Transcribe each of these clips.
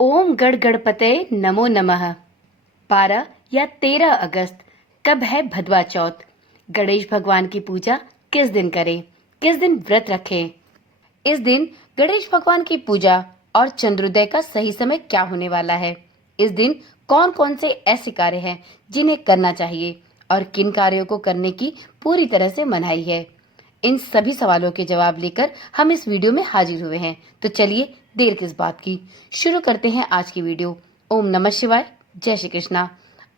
ओम गण गणपते नमो नमः। 12 या 13 अगस्त कब है भदवा चौथ। गणेश भगवान की पूजा किस दिन करें, किस दिन व्रत रखें। इस दिन गणेश भगवान की पूजा और चंद्रोदय का सही समय क्या होने वाला है। इस दिन कौन कौन से ऐसे कार्य हैं जिन्हें करना चाहिए और किन कार्यों को करने की पूरी तरह से मनाही है। इन सभी सवालों के जवाब लेकर हम इस वीडियो में हाजिर हुए हैं। तो चलिए देर किस बात की, शुरू करते हैं आज की वीडियो। ओम नमः शिवाय, जय श्री कृष्णा।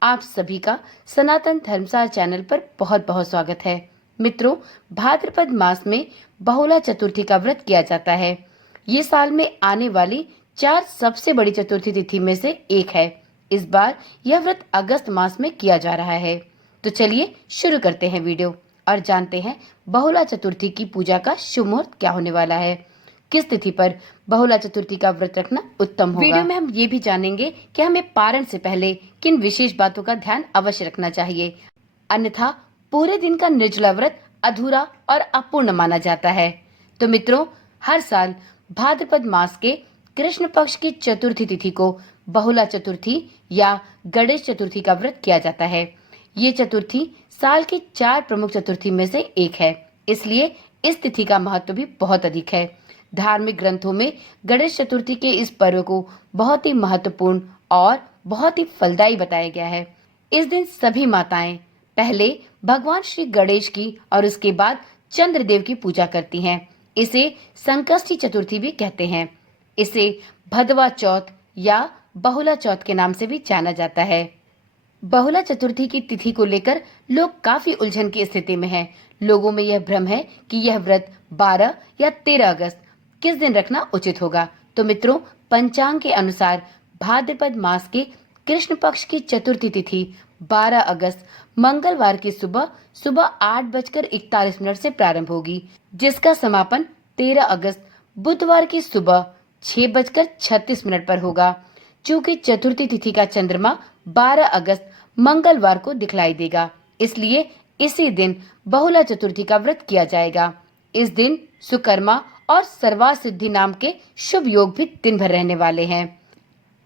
आप सभी का सनातन धर्मसार चैनल पर बहुत बहुत स्वागत है। मित्रों, भाद्रपद मास में बहुला चतुर्थी का व्रत किया जाता है। ये साल में आने वाली 4 सबसे बड़ी चतुर्थी तिथि में से एक है। इस बार यह व्रत अगस्त मास में किया जा रहा है। तो चलिए शुरू करते हैं वीडियो और जानते हैं बहुला चतुर्थी की पूजा का शुभ मुहूर्त क्या होने वाला है। किस तिथि पर बहुला चतुर्थी का व्रत रखना उत्तम होगा। वीडियो में हम ये भी जानेंगे कि हमें पारण से पहले किन विशेष बातों का ध्यान अवश्य रखना चाहिए, अन्यथा पूरे दिन का निर्जला व्रत अधूरा और अपूर्ण माना जाता है। तो मित्रों, हर साल भाद्रपद मास के कृष्ण पक्ष की चतुर्थी तिथि को बहुला चतुर्थी या गणेश चतुर्थी का व्रत किया जाता है। ये चतुर्थी साल की 4 प्रमुख चतुर्थी में से एक है, इसलिए इस तिथि का महत्व भी बहुत अधिक है। धार्मिक ग्रंथों में गणेश चतुर्थी के इस पर्व को बहुत ही महत्वपूर्ण और बहुत ही फलदायी बताया गया है। इस दिन सभी माताएं पहले भगवान श्री गणेश की और उसके बाद चंद्रदेव की पूजा करती हैं। इसे संकष्टी चतुर्थी भी कहते हैं। इसे भदवा चौथ या बहुला चौथ के नाम से भी जाना जाता है। बहुला चतुर्थी की तिथि को लेकर लोग काफी उलझन की स्थिति में हैं। लोगों में यह भ्रम है कि यह व्रत 12 या 13 अगस्त किस दिन रखना उचित होगा। तो मित्रों, पंचांग के अनुसार भाद्रपद मास के कृष्ण पक्ष की चतुर्थी तिथि 12 अगस्त मंगलवार की सुबह 8:41 से प्रारंभ होगी, जिसका समापन 13 अगस्त बुधवार की सुबह 6:36 पर होगा। चूंकि चतुर्थी तिथि का चंद्रमा 12 अगस्त मंगलवार को दिखलाई देगा, इसलिए इसी दिन बहुला चतुर्थी का व्रत किया जाएगा। इस दिन सुकर्मा और सर्वा सिद्धि नाम के शुभ योग भी दिन भर रहने वाले हैं।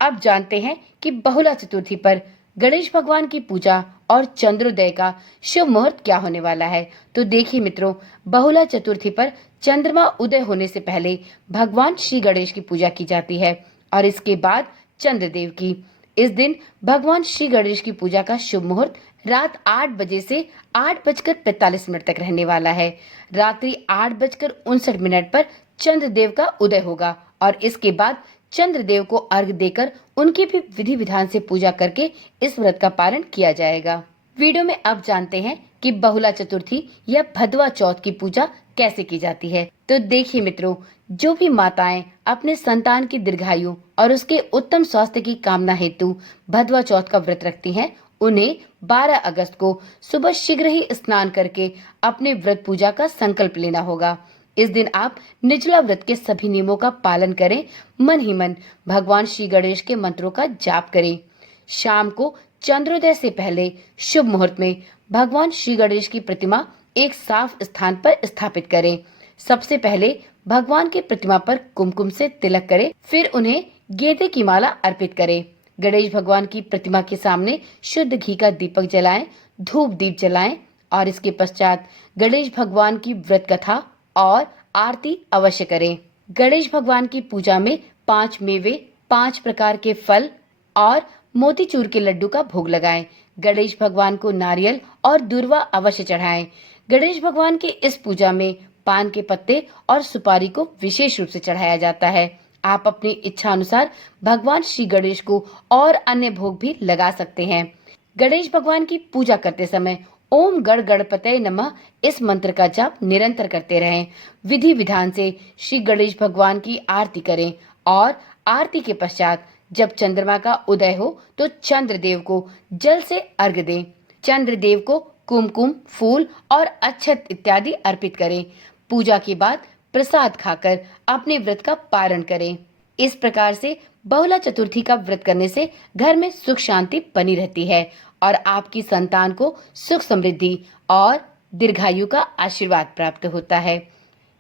अब जानते हैं कि बहुला चतुर्थी पर गणेश भगवान की पूजा और चंद्रोदय का शुभ मुहूर्त क्या होने वाला है। तो देखिए मित्रों, बहुला चतुर्थी पर चंद्रमा उदय होने से पहले भगवान श्री गणेश की पूजा की जाती है और इसके बाद चंद्रदेव की। इस दिन भगवान श्री गणेश की पूजा का शुभ मुहूर्त रात 8 बजे से 8:45 तक रहने वाला है। रात्रि 8:59 पर चंद्रदेव का उदय होगा और इसके बाद चंद्रदेव को अर्घ देकर उनकी भी विधि विधान से पूजा करके इस व्रत का पालन किया जाएगा। वीडियो में अब जानते हैं कि बहुला चतुर्थी या भदवा चौथ की पूजा कैसे की जाती है। तो देखिए मित्रों, जो भी माताएं अपने संतान की दीर्घायु और उसके उत्तम स्वास्थ्य की कामना हेतु भदवा चौथ का व्रत रखती हैं, उन्हें 12 अगस्त को सुबह शीघ्र ही स्नान करके अपने व्रत पूजा का संकल्प लेना होगा। इस दिन आप निर्जला व्रत के सभी नियमों का पालन करें, मन ही मन भगवान श्री गणेश के मंत्रों का जाप करें। शाम को चंद्रोदय से पहले शुभ मुहूर्त में भगवान श्री गणेश की प्रतिमा एक साफ स्थान पर स्थापित करें। सबसे पहले भगवान की प्रतिमा पर कुमकुम से तिलक करें, फिर उन्हें गेंदे की माला अर्पित करें। गणेश भगवान की प्रतिमा के सामने शुद्ध घी का दीपक जलाएं, धूप दीप जलाएं और इसके पश्चात गणेश भगवान की व्रत कथा और आरती अवश्य करें। गणेश भगवान की पूजा में 5 मेवे, 5 प्रकार के फल और मोतीचूर के लड्डू का भोग लगाएं। गणेश भगवान को नारियल और दूर्वा अवश्य चढ़ाएं। गणेश भगवान की इस पूजा में पान के पत्ते और सुपारी को विशेष रूप से चढ़ाया जाता है। आप अपनी इच्छा अनुसार भगवान श्री गणेश को और अन्य भोग भी लगा सकते हैं। गणेश भगवान की पूजा करते समय ओम गण गणपतये नमः इस मंत्र का जाप निरंतर करते रहें। विधि विधान से श्री गणेश भगवान की आरती करें और आरती के पश्चात जब चंद्रमा का उदय हो तो चंद्रदेव को जल से अर्घ दें। चंद्रदेव को कुमकुम, फूल और अक्षत इत्यादि अर्पित करें। पूजा के बाद प्रसाद खाकर अपने व्रत का पारण करें। इस प्रकार से बहुला चतुर्थी का व्रत करने से घर में सुख शांति बनी रहती है और आपकी संतान को सुख समृद्धि और दीर्घायु का आशीर्वाद प्राप्त होता है।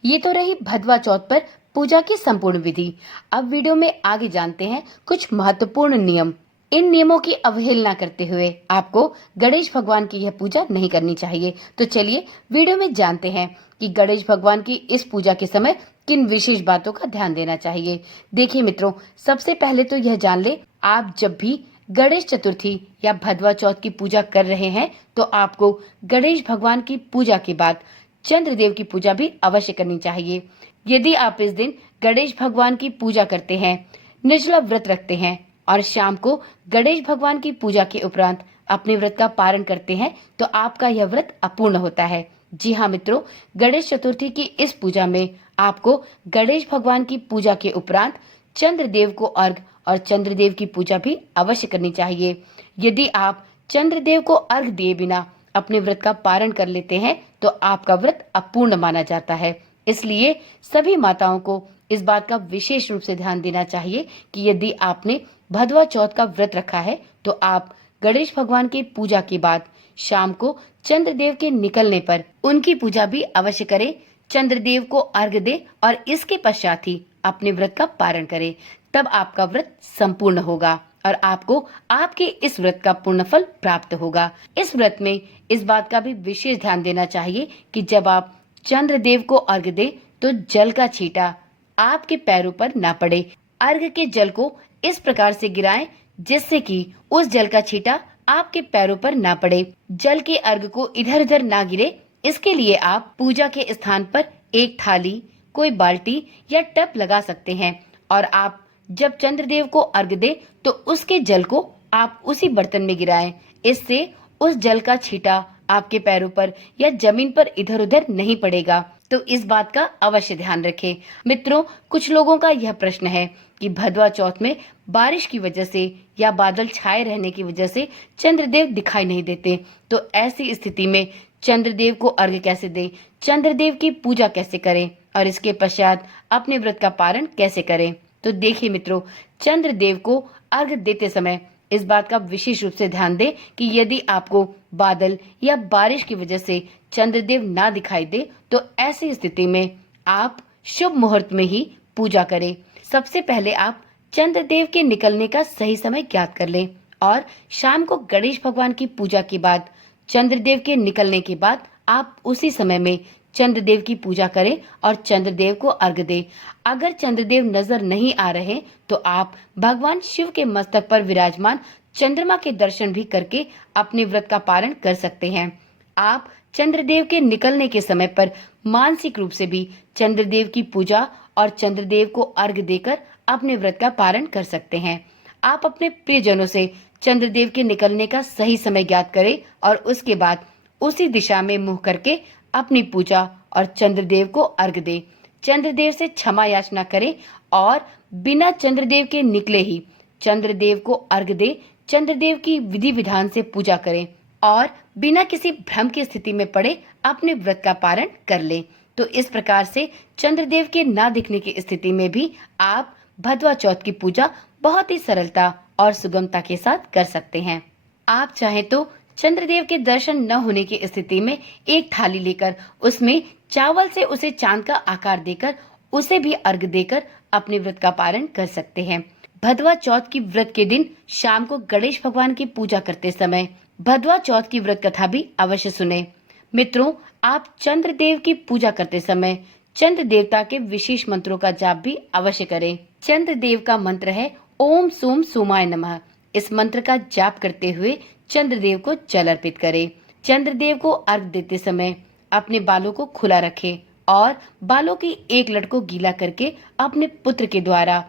ये तो रही भदवा चौथ पर पूजा की संपूर्ण विधि। अब वीडियो में आगे जानते हैं कुछ महत्वपूर्ण नियम। इन नियमों की अवहेलना करते हुए आपको गणेश भगवान की यह पूजा नहीं करनी चाहिए। तो चलिए वीडियो में जानते हैं कि गणेश भगवान की इस पूजा के समय किन विशेष बातों का ध्यान देना चाहिए। देखिए मित्रों, सबसे पहले तो यह जान ले, आप जब भी गणेश चतुर्थी या भदवा चौथ की पूजा कर रहे हैं तो आपको गणेश भगवान की पूजा के बाद चंद्रदेव की पूजा भी अवश्य करनी चाहिए। यदि आप इस दिन गणेश भगवान की पूजा करते हैं, निर्जला व्रत रखते हैं और शाम को गणेश भगवान की पूजा के उपरांत अपने व्रत का पारण करते हैं तो आपका यह व्रत अपूर्ण होता है। जी हाँ मित्रों, गणेश चतुर्थी की इस पूजा में आपको गणेश भगवान की पूजा के उपरांत चंद्रदेव को अर्घ और चंद्रदेव की पूजा भी अवश्य करनी चाहिए। यदि आप चंद्रदेव को अर्घ दिए बिना अपने व्रत का पारण कर लेते हैं तो आपका व्रत अपूर्ण माना जाता है। इसलिए सभी माताओं को इस बात का विशेष रूप से ध्यान देना चाहिए कि यदि आपने भदवा चौथ का व्रत रखा है तो आप गणेश भगवान की पूजा के बाद शाम को चंद्रदेव के निकलने पर उनकी पूजा भी अवश्य करें, चंद्रदेव को अर्घ दे और इसके पश्चात ही अपने व्रत का पारण करें। तब आपका व्रत संपूर्ण होगा और आपको आपके इस व्रत का पूर्ण फल प्राप्त होगा। इस व्रत में इस बात का भी विशेष ध्यान देना चाहिए कि जब आप चंद्रदेव को अर्घ दे तो जल का छींटा आपके पैरों पर ना पड़े। अर्घ के जल को इस प्रकार से गिराएं जिससे कि उस जल का छींटा आपके पैरों पर ना पड़े। जल के अर्घ को इधर उधर ना गिरे, इसके लिए आप पूजा के स्थान पर एक थाली, कोई बाल्टी या टब लगा सकते हैं और आप जब चंद्रदेव को अर्घ दे तो उसके जल को आप उसी बर्तन में गिराएं। इससे उस जल का छींटा आपके पैरों पर या जमीन पर इधर उधर नहीं पड़ेगा। तो इस बात का अवश्य ध्यान रखें। मित्रों, कुछ लोगों का यह प्रश्न है कि भदवा चौथ में बारिश की वजह से या बादल छाए रहने की वजह से चंद्रदेव दिखाई नहीं देते, तो ऐसी स्थिति में चंद्रदेव को अर्घ कैसे दें, चंद्रदेव की पूजा कैसे करें और इसके पश्चात अपने व्रत का पारण कैसे करें। तो देखिए मित्रों, चंद्रदेव को अर्घ देते समय इस बात का विशेष रूप से ध्यान दें कि यदि आपको बादल या बारिश की वजह से चंद्रदेव ना दिखाई दे तो ऐसी स्थिति में आप शुभ मुहूर्त में ही पूजा करें। सबसे पहले आप चंद्रदेव के निकलने का सही समय ज्ञात कर लें और शाम को गणेश भगवान की पूजा के बाद चंद्रदेव के निकलने के बाद आप उसी समय में चंद्रदेव की पूजा करें और चंद्रदेव को अर्घ दें। अगर चंद्रदेव नजर नहीं आ रहे तो आप भगवान शिव के मस्तक पर विराजमान चंद्रमा के दर्शन भी करके अपने व्रत का पारण कर सकते हैं। आप चंद्रदेव के निकलने के समय पर मानसिक रूप से भी चंद्रदेव की पूजा और चंद्रदेव को अर्घ देकर अपने व्रत का पारण कर सकते हैं। आप अपने प्रियजनों से चंद्रदेव के निकलने का सही समय ज्ञात करें और उसके बाद उसी दिशा में मुंह करके अपनी पूजा और चंद्रदेव को अर्घ दें। चंद्रदेव से क्षमा याचना करें और बिना चंद्रदेव के निकले ही चंद्रदेव को अर्घ दें। चंद्रदेव की विधि विधान से पूजा करें और बिना किसी भ्रम की स्थिति में पड़े अपने व्रत का पारण कर लें। तो इस प्रकार से चंद्रदेव के ना दिखने की स्थिति में भी आप भदवा चौथ की पूजा बहुत ही सरलता और सुगमता के साथ कर सकते हैं। आप चाहे तो चंद्रदेव के दर्शन न होने की स्थिति में एक थाली लेकर उसमें चावल से उसे चांद का आकार देकर उसे भी अर्घ देकर अपने व्रत का पारण कर सकते हैं। भदवा चौथ की व्रत के दिन शाम को गणेश भगवान की पूजा करते समय भदवा चौथ की व्रत कथा भी अवश्य सुने। मित्रों, आप चंद्रदेव की पूजा करते समय चंद्र देवता के विशेष मंत्रों का जाप भी अवश्य करें। चंद्रदेव का मंत्र है ओम सोम सोमाय नमः। इस मंत्र का जाप करते हुए चंद्रदेव को जल अर्पित करें। चंद्रदेव को अर्घ देते समय अपने बालों को खुला रखें और बालों की एक लट को गीला करके अपने पुत्र के द्वारा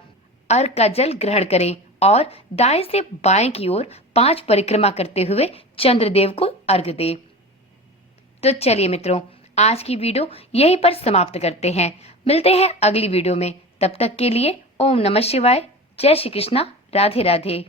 अर्घ का जल ग्रहण करें और दाएं से बाएं की ओर 5 परिक्रमा करते हुए चंद्रदेव को अर्घ दें। तो चलिए मित्रों, आज की वीडियो यहीं पर समाप्त करते हैं। मिलते हैं अगली वीडियो में। तब तक के लिए ओम नमः शिवाय, जय श्री कृष्णा, राधे राधे।